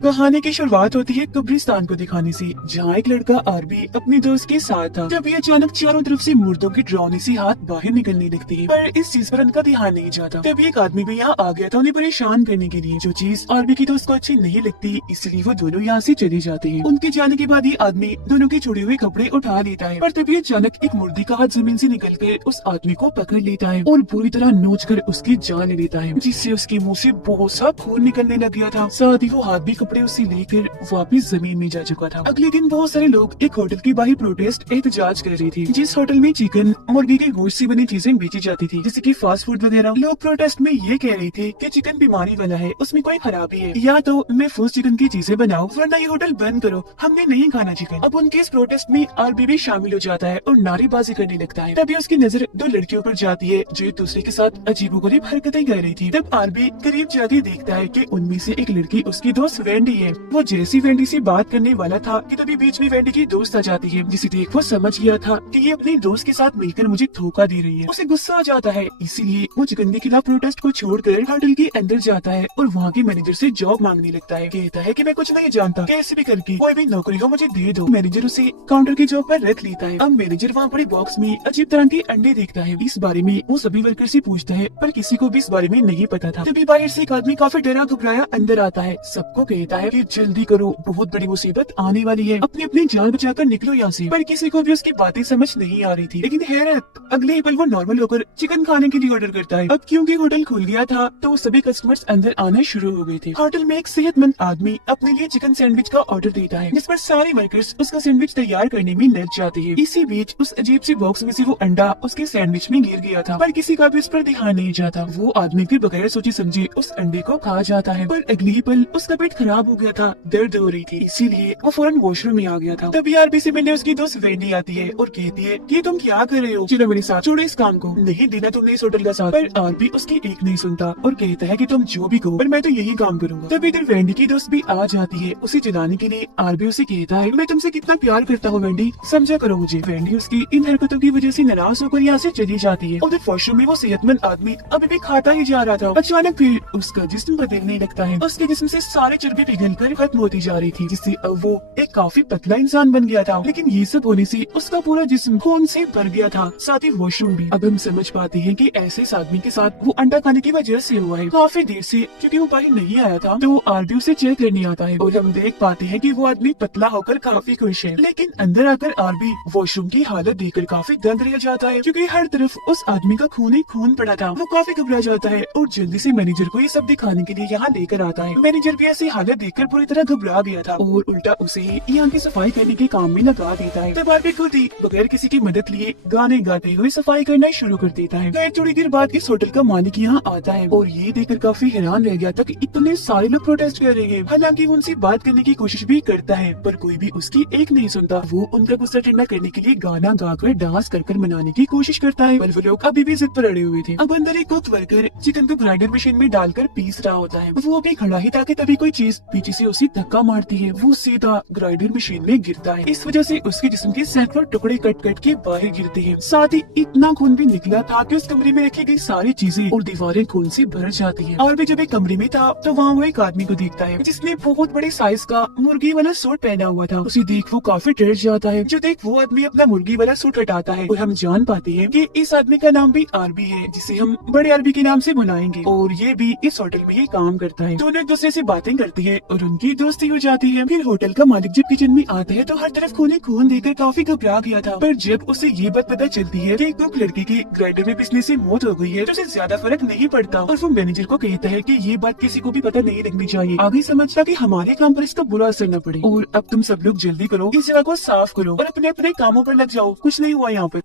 कहानी की शुरुआत होती है कब्रिस्तान को दिखाने से, जहाँ एक लड़का आरबी अपने दोस्त के साथ था। जब ये अचानक चारों तरफ से मुर्दों की डरावनी सी हाथ बाहर निकलने लगती है, पर इस चीज पर उनका ध्यान नहीं जाता। तभी एक आदमी भी यहाँ आ गया था उन्हें परेशान करने के लिए। जो चीज आरबी की दोस्त को अच्छी नहीं लगती, इसलिए वो दोनों यहाँ से चले जाते हैं। उनके जाने के बाद ये आदमी दोनों के छोड़े हुए कपड़े उठा लेता है, पर तभी अचानक एक मुर्दे का हाथ जमीन से निकल कर उस आदमी को पकड़ लेता है और पूरी तरह नोच कर उसकी जान ले लेता है, जिससे उसके मुँह से बहुत सा खून निकलने लग गया था। साथ ही वो हाथ भी कपड़े उससे लेकर वापस जमीन में जा चुका था। अगले दिन बहुत सारे लोग एक होटल की बाहर प्रोटेस्ट एहतजाज कर रही थी, जिस होटल में चिकन मुर्गी के गोश्त से बनी चीजें बेची जाती थी, जैसे कि फास्ट फूड वगैरह। लोग प्रोटेस्ट में ये कह रहे थे कि चिकन बीमारी वाला है, उसमें कोई खराबी है, या तो महफूज चिकन की चीजें बनाओ वरना ये होटल बंद करो, हमने नहीं खाना चिकन। अब उनके इस प्रोटेस्ट में आरबी भी शामिल हो जाता है और नारेबाजी करने लगता है। तभी उसकी नजर दो लड़कियों पर जाती है जो एक दूसरे के साथ अजीबोगरीब हरकतें कर रही थी। तब आरबी करीब जाके देखता है कि उनमें से एक लड़की उसकी दोस्त वेंडी है। वो जैसी वेंडी से बात करने वाला था कि तभी बीच में वेंडी की दोस्त आ जाती है, जिसे देख वो समझ गया था कि ये अपनी दोस्त के साथ मिलकर मुझे धोखा दे रही है। उसे गुस्सा आ जाता है, इसीलिए वो चिकन के खिलाफ प्रोटेस्ट को छोड़कर होटल के अंदर जाता है और वहाँ के मैनेजर से जॉब मांगने लगता है। कहता है कि मैं कुछ नहीं जानता, कैसे भी करके कोई भी नौकरी हो मुझे दे दो। मैनेजर उसे काउंटर की जॉब पर रख लेता है। अब मैनेजर वहाँ बड़े बॉक्स में अजीब तरह के अंडे देखता है। इस बारे में वो सभी वर्कर से पूछता है, पर किसी को भी इस बारे में नहीं पता था। तभी बाहर से एक आदमी काफी डरा घबराया अंदर आता है, सबको कहता है कि जल्दी करो, बहुत बड़ी मुसीबत आने वाली है, अपनी अपनी जान बचाकर निकलो यहाँ से। पर किसी को भी उसकी बातें समझ नहीं आ रही थी। लेकिन हैरत, अगले ही पल वो नॉर्मल होकर चिकन खाने के लिए ऑर्डर करता है। अब क्योंकि होटल खुल गया था तो सभी कस्टमर्स अंदर आना शुरू हो गए थे। होटल में एक सेहतमंद आदमी अपने लिए चिकन सैंडविच का ऑर्डर देता है, जिस पर सारे वर्कर्स उसका सैंडविच तैयार करने में लग जाते हैं। इसी बीच उस अजीब सी बॉक्स में से वो अंडा उसके सैंडविच में गिर गया था, पर किसी का भी उस पर ध्यान नहीं जाता। वो आदमी भी बगैर सोचे समझे उस अंडे को खा जाता है, पर अगले ही पल उसका पेट खराब हो गया था, दर्द हो रही थी, इसीलिए वो फौरन वॉशरूम में आ गया था। तभी आरबी से मिलने उसकी दोस्त वेंडी आती है और कहती है कि तुम क्या कर रहे हो, चलो मेरे साथ, छोड़ो इस काम को, नहीं देना तुमने इस होटल का साथ। पर आरबी उसकी एक नहीं सुनता और कहता है कि तुम जो भी कहो पर मैं तो यही काम करूंगा। तभी इधर वेंडी की दोस्त भी आ जाती है उसे जलाने के लिए। आरबी उसे कहता है, मैं तुमसे कितना प्यार करता हूँ वेंडी, समझा करो मुझे। वेंडी उसकी इन हरकतों की वजह से नाराज होकर यहाँ से चली जाती है। उधर वॉशरूम में वो सेहतमंद आदमी अभी भी खाता ही जा रहा था। अचानक फिर उसका जिस्म बदलने लगता है, उसके जिस्म से सारी चर्बी पिघल कर खत्म होती जा रही थी, जिससे अब वो एक काफी पतला इंसान बन गया था। लेकिन ये सब होने से उसका पूरा जिस्म खून से भर गया था, साथ ही वॉशरूम भी। अब हम समझ पाते हैं कि ऐसे इस आदमी के साथ वो अंडा खाने की वजह से हुआ है। काफी देर से क्योंकि वो बाहर नहीं आया था तो आरबी उसे चेक करने आता है और हम देख पाते हैं कि वो आदमी पतला होकर काफी खुश है। लेकिन अंदर आकर आरबी वॉशरूम की हालत देखकर काफी दंग रह जाता है, क्योंकि हर तरफ उस आदमी का खून ही खून पड़ा था। वो काफी घबरा जाता है और जल्दी से मैनेजर को ये सब दिखाने के लिए यहाँ लेकर आता है। मैनेजर भी ऐसी हालत देखकर पूरी तरह घबरा गया था और उल्टा उसे यहाँ की सफाई करने के काम में लगा देता है। तब आरबी खुद ही बगैर किसी की मदद लिए गाने गाते हुए सफाई करना शुरू कर देता है। खैर थोड़ी देर बाद इस होटल का मालिक यहाँ आता है और ये देखकर काफी हैरान रह गया था कि इतने सारे लोग प्रोटेस्ट कर रहे हैं। हालांकि वो उनसे बात करने की कोशिश भी करता है, पर कोई भी उसकी एक नहीं सुनता। वो उनका गुस्सा ठंडा करने के लिए गाना गाकर डांस कर मनाने की कोशिश करता है, पर वो लोग अभी भी जिद पर अड़े हुए थे। अब अंदर एक कुक वर्कर चिकन को ग्राइंडर मशीन में डालकर पीस रहा होता है। वो अभी खड़ा ही था कि तभी कोई चीज पीछे से उसे धक्का मारती है। वो सीधा ग्राइंडर मशीन में गिरता है। इस वजह से उसके जिस्म के सैकड़ों टुकड़े कट कट के बाहर गिरते हैं। साथ ही इतना खून भी निकला था कि उस कमरे में रखी गई सारी चीजें और दीवारें खून से भर जाती हैं। और भी जब एक कमरे में था तो वहाँ वो एक आदमी को देखता है जिसने बहुत बड़े साइज का मुर्गी वाला सूट पहना हुआ था। उसे देख वो काफी डर जाता है। जो देख वो आदमी अपना मुर्गी वाला सूट हटाता है और हम जान पाते हैं कि इस आदमी का नाम भी आरबी है, जिसे हम बड़े आरबी के नाम से बुलाएंगे, और ये भी इस होटल में ही काम करता है। दोनों एक दूसरे से बातें करती है और उनकी दोस्ती हो जाती है। फिर होटल का मालिक जब किचन में आता है तो हर तरफ खून ही खून देखकर काफी घबरा गया था, पर जब उसे ये बात पता चलती है कि कुक लड़की की ग्राइंडर में पिसने से मौत हो गई है तो उसे ज्यादा फर्क नहीं पड़ता और वो मैनेजर को कहता है कि ये बात किसी को भी पता नहीं लगनी चाहिए। आगे समझता कि हमारे काम पर इसका बुरा असर न पड़े, और अब तुम सब लोग जल्दी करो, इस जगह को साफ करो और अपने अपने कामों पर लग जाओ, कुछ नहीं हुआ यहाँ पर।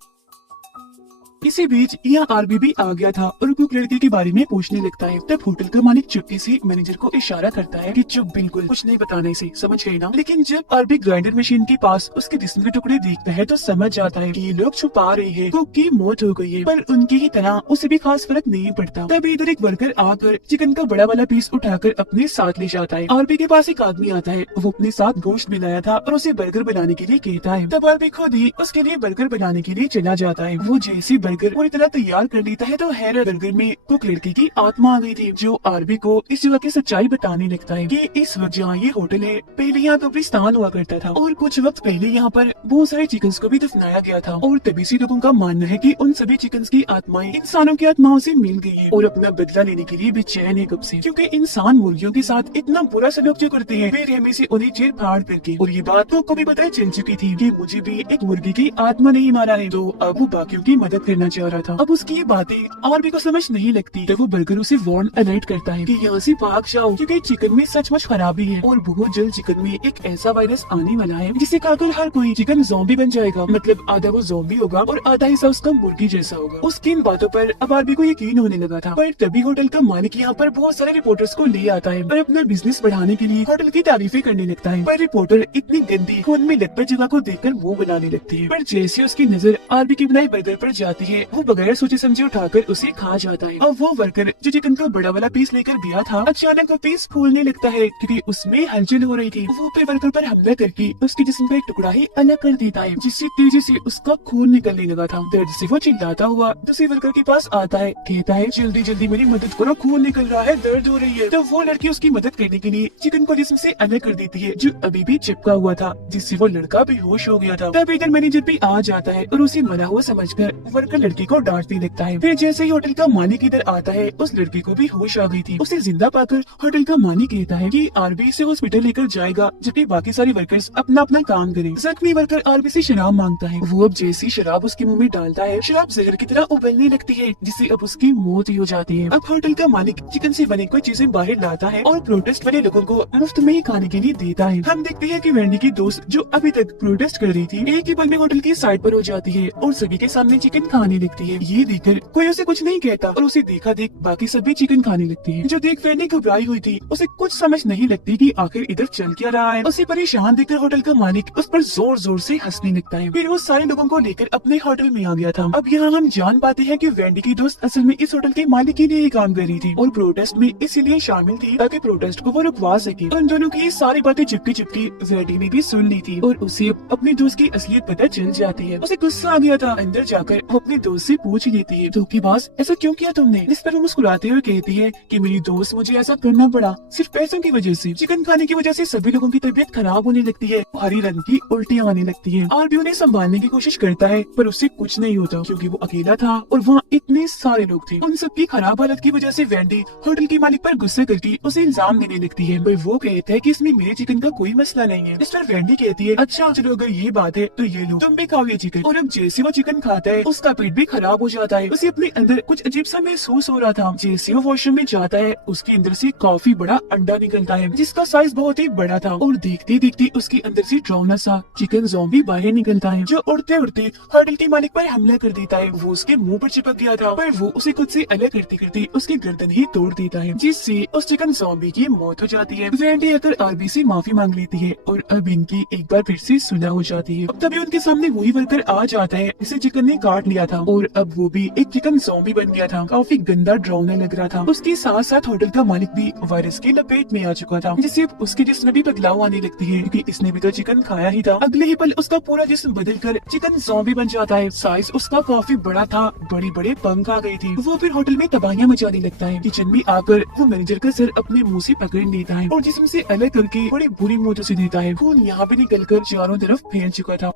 इसी बीच यहाँ आरबी भी आ गया था और कुक लड़के के बारे में पूछने लगता है। तब होटल का मालिक चुपके से मैनेजर को इशारा करता है कि चुप, बिल्कुल कुछ नहीं बताना इसे, समझ गए ना। लेकिन जब आरबी ग्राइंडर मशीन के पास उसके जिस्म के टुकड़े देखता है तो समझ जाता है कि ये लोग छुपा रहे हैं, कुक की मौत हो गई है, पर उनकी ही तरह उसे भी खास फर्क नहीं पड़ता। तभी इधर एक वर्कर आकर चिकन का बड़ा वाला पीस उठाकर अपने साथ ले जाता है। आरबी के पास एक आदमी आता है, वो अपने साथ गोश्त भी लाया था और उसे बर्गर बनाने के लिए कहता है। तब आरबी खुद ही उसके लिए बर्गर बनाने के लिए चला जाता है। वो जैसे डालकर पूरी तरह तैयार कर लेता है तो हैरत बर्गर में कुक लड़की की आत्मा आ गई थी, जो आरबी को इस जगह की सच्चाई बताने लगता है कि इस वक्त जहाँ ये होटल है पहले यहाँ कब्रिस्तान हुआ करता था और कुछ वक्त पहले यहाँ पर बहुत सारे चिकन्स को भी दफनाया गया था और तभी से लोगों का मानना है कि उन सभी चिकन्स की आत्माएं इंसानों की आत्माओं से मिल गई है और अपना बदला लेने के लिए बेचैन है कब से, क्योंकि इंसान मुर्गियों के साथ इतना बुरा सलूक जो करते हैं बेरहमी से उन्हें चीर फाड़ करके। और ये बात तो को भी पता चल चुकी थी कि मुझे भी एक मुर्गी की आत्मा नहीं मारा है, तो अब वो बाकियों की मदद करना चाह रहा था। अब उसकी ये बातें आरबी को समझ नहीं लगती तो वो बर्गर उसे वार्न अलर्ट करता है कि यहाँ से भाग जाओ, क्योंकि चिकन में सचमुच खराबी है और बहुत जल्द चिकन में एक ऐसा वायरस आने वाला है जिसे खाकर हर कोई चिकन ज़ॉम्बी बन जाएगा, मतलब आधा वो ज़ॉम्बी होगा और आधा हिस्सा उसका मुर्गी जैसा होगा। उसकी इन बातों पर अब आरबी को यकीन होने लगा था, पर तभी होटल का मालिक यहाँ पर बहुत सारे रिपोर्टर्स को ले आता है और अपना बिजनेस बढ़ाने के लिए होटल की तारीफें करने लगता है। पर रिपोर्टर इतनी गंदी खून में लथपथ जगह को देखकर मुंह बनाने लगती है, पर जैसे उसकी नजर आरबी की बनाई बर्गर पर जाती है वो बगैर सोचे समझे उठाकर उसे खा जाता है। अब वो वर्कर जो चिकन का बड़ा वाला पीस लेकर गया था अचानक वो पीस फूलने लगता है क्योंकि उसमें हलचल हो रही थी। वो फिर वर्कर पर हमला करके उसके जिस्म का एक टुकड़ा ही अलग कर देता है, जिससे तेजी से उसका खून निकलने लगा था। दर्द से वो चिल्लाता हुआ दूसरे वर्कर के पास आता है, कहता है जल्दी जल्दी मेरी मदद करो, खून निकल रहा है, दर्द हो रही है। तो वो लड़की उसकी मदद करने के लिए चिकन को जिस्म से अलग कर देती है जो अभी भी चिपका हुआ था, जिससे वो लड़का बेहोश हो गया था। तब इधर मैनेजर भी आ जाता है और उसे मरा हुआ समझकर वर्कर लड़की को डांटने लगता है। फिर जैसे ही होटल का मालिक इधर आता है उस लड़की को भी होश आ गई थी। उसे जिंदा पाकर होटल का मालिक कहता है कि आरबी से हॉस्पिटल लेकर जाएगा जबकि बाकी सारे वर्कर्स अपना अपना काम करें। जख्मी वर्कर आरबी से शराब मांगता है। वो अब जैसी शराब उसके मुंह में डालता है शराब जहर की तरह उबलने लगती है, जिससे अब उसकी मौत ही हो जाती है। अब होटल का मालिक चिकन से बनी कोई चीजें बाहर लाता है और प्रोटेस्ट वाले लोगों को मुफ्त में ही खाने के लिए देता है। हम देखते हैं कि वेंडी की दोस्त जो अभी तक प्रोटेस्ट कर रही थी एक ही पल में होटल की साइड पर हो जाती है और सभी के सामने चिकन खाने लगती है। ये देखकर कोई उसे कुछ नहीं कहता और उसे देखा देख बाकी सभी चिकन खाने लगती है। जो देख वेंडी घबराई हुई थी उसे कुछ समझ नहीं लगती कि आखिर इधर चल क्या रहा है। उसे परेशान देखकर होटल का मालिक उस पर जोर जोर से हंसने लगता है। फिर वो सारे लोगों को लेकर अपने होटल में आ गया था। अब यहाँ हम जान पाते हैं कि वेंडी की दोस्त असल में इस होटल के मालिक के लिए ही काम कर रही थी और प्रोटेस्ट में इसीलिए शामिल थी ताकि प्रोटेस्ट को वो रुकवा सके। उन दोनों की सारी बातें चिपकी चिपकी वेंडी ने भी सुन ली थी और उसे अपनी दोस्त की असलियत पता चल जाती है। उसे गुस्सा आ गया था। अंदर जाकर वो अपनी दोस्त से पूछ लेती है धोखेबाज ऐसा क्यों किया तुमने। इस पर वो मुस्कुराते हुए कहती है कि मेरी दोस्त मुझे ऐसा करना पड़ा सिर्फ पैसों की वजह से। चिकन खाने की वजह से सभी लोगों की तबीयत खराब होने लगती है, हरी रंग की उल्टियाँ आने लगती है। आरबी उन्हें संभालने की कोशिश करता है पर उससे कुछ नहीं होता क्योंकि वो अकेला था और वहाँ इतने सारे लोग थे। उन सबकी खराब हालत की वजह से वेंडी होटल के मालिक पर गुस्सा करके उसे इल्जाम देने लगती है। पर वो कहता है कि इसमें मेरे चिकन का कोई मसला नहीं है। इस पर वेंडी कहती है अच्छा चलो अगर ये बात है तो ये लो तुम भी खाओ ये चिकन। और अब जैसे वो चिकन खाता है उसका पेट भी खराब हो जाता है। उसे अपने अंदर कुछ अजीब सा महसूस हो रहा था। जैसे वो वॉशरूम में जाता है उसके अंदर से काफी बड़ा अंडा निकलता है जिसका साइज बहुत ही बड़ा था और देखते देखते उसके अंदर से डरावना सा चिकन ज़ॉम्बी बाहर निकलता है जो उड़ते उड़ते होटल के मालिक पर हमला कर देता है। वो उसके मुंह पर चिपक गया था पर वो उसे खुद से अलग करते करते उसकी गर्दन ही तोड़ देता है जिससे उस चिकन ज़ॉम्बी की मौत हो जाती है। वेंडी आकर आरबी से माफी मांग लेती है और अब इनकी एक बार फिर से सुलह हो जाती है। अब तभी उनके सामने वही वर्कर आ जाता है जिसे चिकन ने काट लिया था और अब वो भी एक चिकन ज़ॉम्बी बन गया था। काफी गंदा डरावना लग रहा था। उसके साथ साथ होटल का मालिक भी वायरस की लपेट में आ चुका था जिससे उसके जिस्म में भी बदलाव आने लगती है क्योंकि इसने भी तो चिकन खाया ही था। अगले ही पल उसका पूरा जिस्म बदलकर चिकन ज़ॉम्बी बन जाता है। साइज उसका काफी बड़ा था, बड़े बड़े पंख आ गए थे। वो फिर होटल में तबाहियां मचाने लगता है। किचन में आकर वो मैनेजर का सर अपने मुंह से पकड़ लेता है और जिस्म से अलग करके बड़ी बुरी मौत से देता है। खून यहाँ पे निकलकर चारों तरफ फैल चुका था।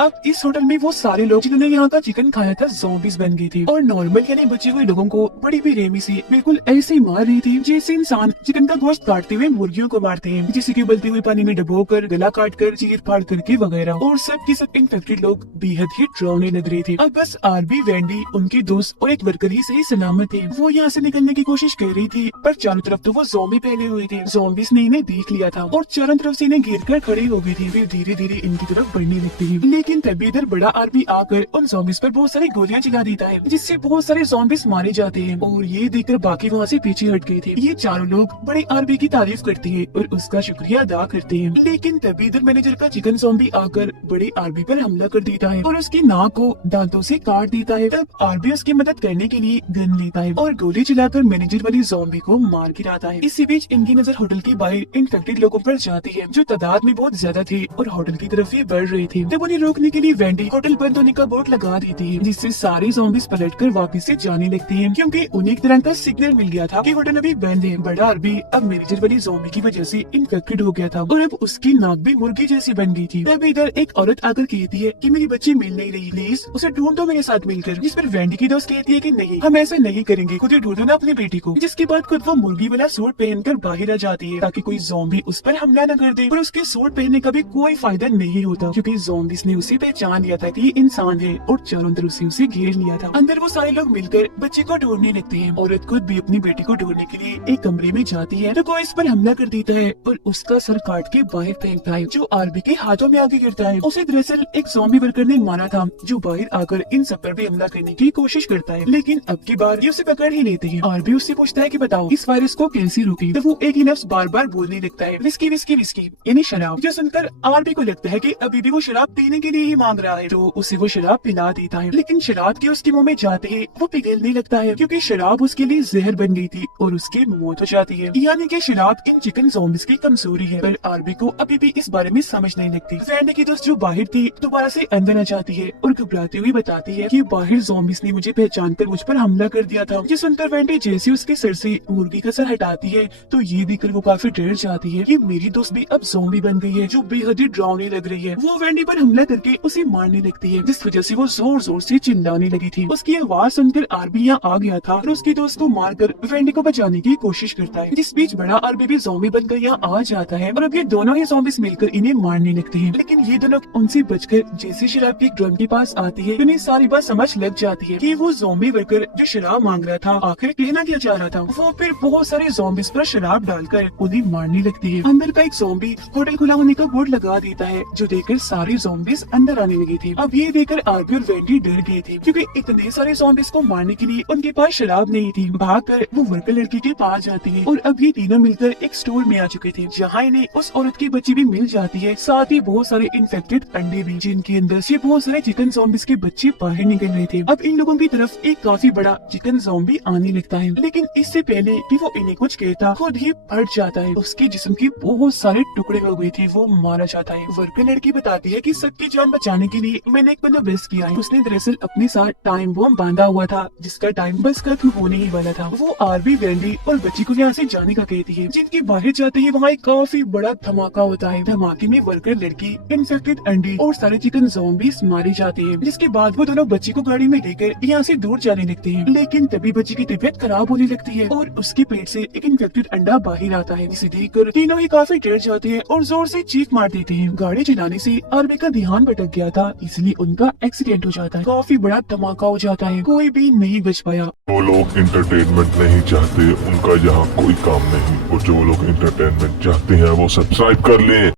अब इस होटल में वो सारे लोग जिन्होंने यहाँ का चिकन खाया था ज़ॉम्बीज बन गए थे और नॉर्मल यानी बचे हुए लोगों को बड़ी बेरहमी से बिल्कुल ऐसे ही मार रही थी जैसे इंसान चिकन का गोश्त काटते हुए मुर्गियों को मारते हैं, जैसे कि उबलते हुए पानी में डुबोकर गला काट कर चीर फाड़ करके वगैरह। और सब की सब इन्फेक्टेड लोग बेहद ही डरावने लग रहे थे। अब बस आरबी, वेंडी, उनके दोस्त और एक वर्कर ही सही सलामत थे। वो यहाँ से निकलने की कोशिश कर रही थी पर चारों तरफ तो वो ज़ॉम्बी फैले हुए थे। ज़ॉम्बीज ने इन्हें देख लिया था और चारों तरफ से इन्हें घेर कर खड़े हो गए थे। वे धीरे धीरे इनकी तरफ बढ़ने लगती है लेकिन तभी इधर बड़ा आरबी आकर उन ज़ॉम्बीज पर बहुत सारी गोलियां चला देता है जिससे बहुत सारे ज़ॉम्बीज मारे जाते हैं और ये देखकर बाकी वहाँ से पीछे हट गए थे। ये चारों लोग बड़े आरबी की तारीफ करते हैं और उसका शुक्रिया अदा करते हैं। लेकिन तभी इधर मैनेजर का चिकन ज़ॉम्बी आकर बड़े आरबी पर हमला कर देता है और उसकी नाक को दांतों से काट देता है। तब आरबी उसकी मदद करने के लिए गन लेता है और गोली चलाकर मैनेजर वाली ज़ॉम्बी को मार गिराता है। इसी बीच इनकी नजर होटल के बाहर इन्फेक्टेड लोगों पर जाती है जो तादाद में बहुत ज्यादा थे और होटल की तरफ ही बढ़ रहे थे। जब उन्हें रोकने के लिए वेंडी होटल बंद होने का बोर्ड लगा देती है, जिससे सारे ज़ॉम्बीज़ पलटकर वापस से जाने लगते हैं, क्योंकि उन्हें एक तरह का सिग्नल मिल गया था कि होटल अभी बंद है। बड़ा आरबी अब मैनेजर वाली ज़ॉम्बी की वजह से इन्फेक्टेड हो गया था और अब उसकी नाक भी मुर्गी जैसी बन गई थी। तब इधर एक औरत आकर कहती है कि मेरी बच्ची मिल नहीं रही, प्लीज उसे ढूंढ दो मेरे साथ मिलकर। जिस पर वेंडी की दोस्त कहती है कि नहीं, हम ऐसा नहीं करेंगे, खुद ही ढूंढो ना अपनी बेटी को। जिसके बाद खुद वो मुर्गी वाला सूट पहनकर बाहर आ जाती है ताकि कोई ज़ॉम्बी उस पर हमला न कर दे। पर उसके सूट पहनने का भी कोई फायदा नहीं होता, क्योंकि ज़ॉम्बीज़ ने उसे पहचान लिया था कि ये इंसान है और चारों तरफ से उसे घेर लिया था। अंदर वो सारे लोग मिलकर बच्चे को ढूंढने लगते हैं। औरत खुद भी अपनी बेटी को ढूंढने के लिए एक कमरे में जाती है तो कोई इस पर हमला कर देता है और उसका सर काट के बाहर फेंकता है, जो आरबी के हाथों में आगे गिरता है। उसे दरअसल एक ज़ॉम्बी वर्कर ने मारा था, जो बाहर आकर इन सब पर भी हमला करने की कोशिश करता है, लेकिन अब की बार ये उसे पकड़ ही लेते हैं। आरबी उससे पूछता है कि बताओ इस वायरस को कैसे रोके, तो वो एक ही लफ्ज बार बार बोलने लगता है, विस्की विस्की विस्की, यानी शराब। जो सुनकर आरबी को लगता है कि अभी भी वो शराब पीने के लिए ही मांग रहा है, तो उसे वो शराब पिला देता है। लेकिन शराब के उसके मुंह में जाते ही वो पिघलने लगता है, क्योंकि शराब उसके लिए जहर बन गई थी और उसकी मौत हो जाती है। यानी कि शराब इन चिकन ज़ॉम्बीज़ की कमजोरी है। पर आरबी को अभी भी इस बारे में समझ नहीं लगती। वेंडी की दोस्त जो बाहर थी दोबारा से अंदर आ जाती है और घबराती हुई बताती है कि बाहर ज़ॉम्बीज़ ने मुझे पहचान कर मुझ पर हमला कर दिया था। ये सुनकर वेंडी जैसे उसके सर से मुर्गी का सर हटाती है तो ये देखकर वो काफी डर जाती है कि मेरी दोस्त भी अब ज़ॉम्बी बन गई है, जो बेहद ही डरावनी लग रही है। वो वेंडी पर हमला करके उसे मारने लगती है, जिस वजह से वो जोर जोर से चिल्लाने लगी थी। उसकी आवाज सुनकर आरबी यहाँ आ गया था और उसकी दोस्त को मारकर वेंडी को बचाने की कोशिश करता है। जिस बीच बड़ा आरबी भी ज़ॉम्बी बनकर यहाँ आ जाता है और अब ये दोनों ही ज़ॉम्बीज़ मिलकर इन्हें मारने लगते हैं। लेकिन ये दोनों उनसे बचकर जैसे शराब के ड्रम के पास आती है, उन्हें सारी बात समझ लग जाती है कि वो ज़ॉम्बी वर्कर जो शराब मांग रहा था आखिर कहना क्या चाह रहा था। वो फिर बहुत सारे ज़ॉम्बीज़ पर शराब डालकर उन्हें मारने लगती है। अंदर का एक ज़ॉम्बी होटल खुला होने का बोर्ड लगा देता है, जो देखकर सारे ज़ॉम्बीज़ अंदर आने लगे थे। अब ये देखकर आरबी और वेंडी डर गए थे, क्योंकि इतने सारे ज़ॉम्बीज़ को मारने के लिए उनके पास शराब नहीं थी। भागकर वो वर्कर लड़की के पास जाती है और अब ये तीनों मिलकर एक स्टोर में आ चुके थे, जहाँ इन्हें उस औरत की बच्ची भी मिल जाती है, साथ ही बहुत सारे इन्फेक्टेड अंडे भी, जिनके अंदर से बहुत सारे चिकन ज़ॉम्बीज़ के बच्चे बाहर निकल रहे थे। अब इन लोगों की तरफ एक काफी बड़ा चिकन ज़ॉम्बी आने लगता है, लेकिन इससे पहले कि वो इन्हें कुछ कहता खुद ही फट जाता है। उसके जिस्म के बहुत सारे टुकड़े हो गए थे, वो मारा जाता है। वर्कर लड़की बताती है कि सबकी जान बचाने के लिए मैंने एक बंदोबस्त किया है। उसने दरअसल अपने साथ टाइम बम बांधा हुआ था, जिसका टाइम बस खत्म होने ही वाला था। वो आरबी, वेंडी और बच्ची को यहाँ से जाने का कहती है। जिनके बाहर जाते ही वहाँ एक काफी बड़ा धमाका होता है। धमाके में वर्कर लड़की, इन्फेक्टेड अंडे और सारे चिकन ज़ॉम्बीज़ मारे जाते हैं। जिसके बाद वो दोनों बच्ची को गाड़ी में लेकर यहाँ से दूर जाने लगते हैं, लेकिन तभी बच्ची की तबीयत खराब होने लगती है और उसके पेट से एक इन्फेक्टेड अंडा बाहर आता है, जिसे देखकर तीनों ही काफी डर जाते हैं और जोर से चीख मार देते हैं। गाड़ी चलाने से आरबी का ध्यान भटक गया था, इसलिए उनका एक्सीडेंट हो जाता है। काफी बड़ा धमाका हो जाता है, कोई भी नहीं बच पाया। जो लोग इंटरटेनमेंट नहीं चाहते उनका यहाँ कोई काम नहीं, और जो लोग इंटरटेनमेंट चाहते हैं वो सब्सक्राइब कर लें।